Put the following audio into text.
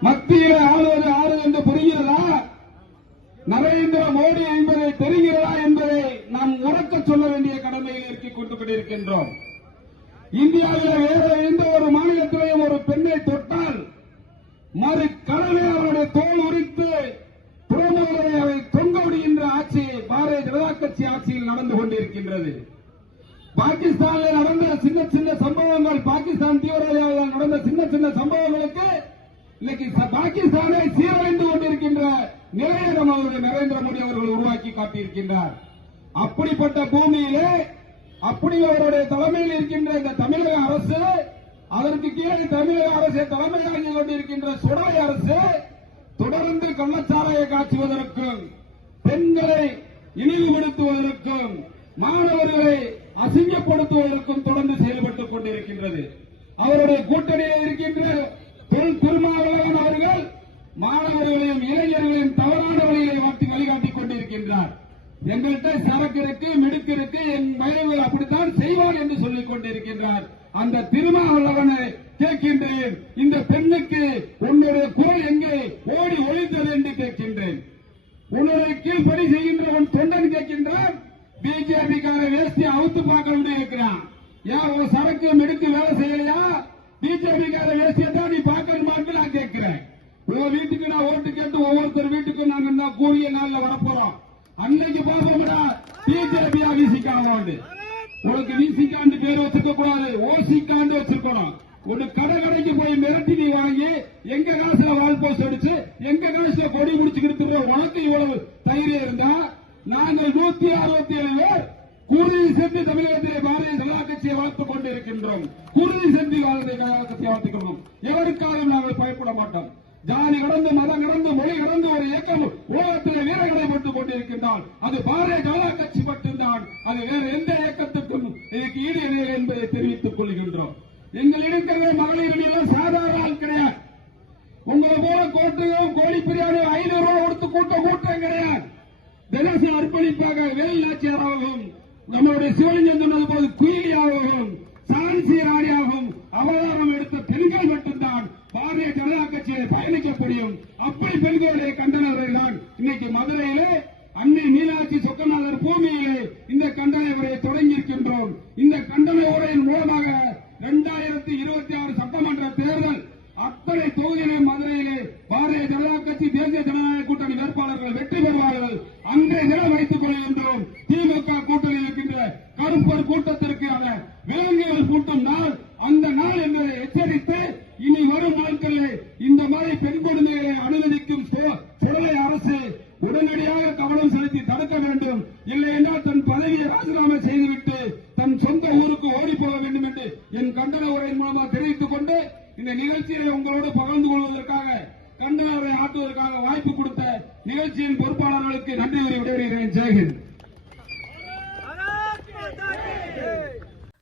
மத்திய ஆளுவது ஆறு என்று புரிகிறதா? நரேந்திர மோடி என்பதை தெரிகிறதா என்பதை நாம் உறக்க சொல்ல வேண்டிய கடமையில் இறுக்கிக் கொண்டு கொண்டிருக்கின்றோம். இந்தியாவில் வேற எந்த ஒரு மாநிலத்திலையும் ஒரு பெண்ணை தொட்டால் மறு கடலை அவருடைய தோல் உரித்து புறமுறை அவை தொங்க விடுகின்ற ஆட்சி பாரதிய ஜனதா கட்சி ஆட்சியில் நடந்து கொண்டிருக்கின்றது. பாகிஸ்தானில் நடந்த சின்ன சின்ன சம்பவங்கள் பாகிஸ்தான் தீவிரவாதிகளால் நடந்த சின்ன சின்ன சம்பவங்களுக்கு இன்னைக்கு பாகிஸ்தானை சீரழிந்து கொண்டிருக்கின்ற நிலையை நம்மளுடைய நரேந்திர மோடி அவர்கள் உருவாக்கி காட்டியிருக்கின்றார். அப்படிப்பட்ட பூமியிலே அப்படி அவருடைய தலைமையில் இருக்கின்ற இந்த தமிழக அரசு அதற்கு கீழே தமிழக அரசை தலைமையாகி கொண்டிருக்கின்ற சுடலை அரசு தொடர்ந்து கள்ளச்சாராய காட்டுவதற்கும் பெண்களை இழிவுபடுத்துவதற்கும் மாணவர்களை அசிங்கப்படுத்துவதற்கும் தொடர்ந்து செயல்பட்டுக் கொண்டிருக்கின்றது. அவருடைய கூட்டணியில் இருக்கின்ற மாணவர்களையும் இளைஞர்களையும் தவறான வழியை மாற்றி வழிகாட்டிக் கொண்டிருக்கின்றார். எங்கள்கிட்ட சரக்கு இருக்கு மிடுக்கு இருக்கு என் மனைவர் அப்படித்தான் செய்வார் என்று சொல்லிக் கொண்டிருக்கின்றார். அந்த திருமாவளவனை கேட்கின்றேன். இந்த பெண்ணுக்கு உன்னுடைய குரல் எங்கே? ஓடி ஒழித்தது என்று கேட்கின்றேன். உன்னுடைய கீழ்படி செய்கின்றவன் தொண்டன் கேட்கின்றான். பிஜேபிக்கார கார அவுத்து பார்க்க வேண்டி இருக்கிறான் ஏன் உன் சரக்கு மெடுக்கு வேலை செய்யலையா? பிஜேபிக்கார கார தான் நீ ஓட்டு கேட்டு ஒவ்வொருத்தர் வீட்டுக்கும் நாங்க இந்த கூறிய நாள்ல வரப்போறோம்? அன்னைக்கு பார்ப்போம்டா. பிஜேபி விசிக்காண்டு உனக்கு விசிக்காண்டு பேர் வச்சிருக்க கூடாது ஓசிக்காண்டு வச்சிருக்கணும். ஒரு கடை கடைக்கு போய் மிரட்டி நீ வாங்கி எங்க காசுல வால் போஸ்ட் அடிச்சு எங்க காசுல கொடி முடிச்சுக்கிட்டு உனக்கு இவ்வளவு தைரியம் இருந்தா நாங்கள் நூத்தி அறுபத்தி ஏழு பேர் குருதி சென்று தமிழகத்திலே பாரதிய ஜனதா கட்சியை வளர்த்துக் கொண்டிருக்கின்றோம். குருதி சென்று பாரதிய ஜனதா கட்சியை வளர்த்துக்கணும் எவருக்காகவும் நாங்கள் பயப்பட மாட்டோம். ஜாதி கடந்து மதம் கடந்து மொழி கடந்து ஒரு இயக்கம் உலகத்தில் வீரர்களை போட்டுக் கொண்டிருக்கின்றால் அது பாரதிய ஜனதா கட்சி மட்டும்தான் அது வேறு எந்த இயக்கத்துக்கும் இதுக்கு ஈடு இணையல் என்பதை தெரிவித்துக் கொள்கின்றோம். எங்கள் இருக்கிற மகளிர் அணியினர் சாதாரண ஆள் கிடையாது. உங்களை போல கோட்டையும் கோழி பிரியாணி ஐநூறு ரூபாய் கொடுத்து கூட்டம் கூட்டம் கிடையாது. தினசரி அர்ப்பணிப்பாக வேல் நாச்சியாராகவும் நம்மளுடைய சிவலிங்கம் சொன்னது போது குயிலியாகவும் சான்சி ராணியாகவும் அவதாரம் எடுத்த பெண்கள் மட்டும்தான் பாரதிய ஜனதா கட்சியை பயணிக்க முடியும் அப்படி பெண்களுடைய கண்டனர்கள் தான் இன்னைக்கு மதுரையிலே அன்னை மீனாட்சி சொக்கநாதர் பூமியிலே இந்த கண்டன உரையை தொடங்கியிருக்கின்றோம். இந்த கண்டன உரையின் மூலமாக இரண்டாயிரத்தி இருபத்தி ஆறு சட்டமன்ற தேர்தல் அத்தனை தொகுதியிலே மதுரையிலே பாரதிய ஜனதா கட்சி தேசிய ஜனநாயக கூட்டணி வேட்பாளர்கள் வெற்றி பெறுவார்கள். அன்றைய தினம் வைத்துக் கொள்கின்றோம் என்பதை இனி வரும் நாட்களில் இந்த மாதிரி பெண் குழந்தைகளை அனுமதிக்கும் சு- அரசு உடனடியாக கவனம் செலுத்தி தடுக்க வேண்டும். இல்லை என்றால் தன் பதவியை ராஜினாமா செய்துவிட்டு தன் சொந்த ஊருக்கு ஓடி போக வேண்டும் என்று என் கண்டன உரையின் மூலமாக தெரிவித்துக் கொண்டு இந்த நிகழ்ச்சியை உங்களோடு பகிர்ந்து கொள்வதற்காக கண்டன உரை ஆற்றுவதற்காக வாய்ப்பு கொடுத்த நிகழ்ச்சியின் பொறுப்பாளர்களுக்கு நன்றி கூறி விடைபெறுகிறேன். ஜெயஹிந்த்.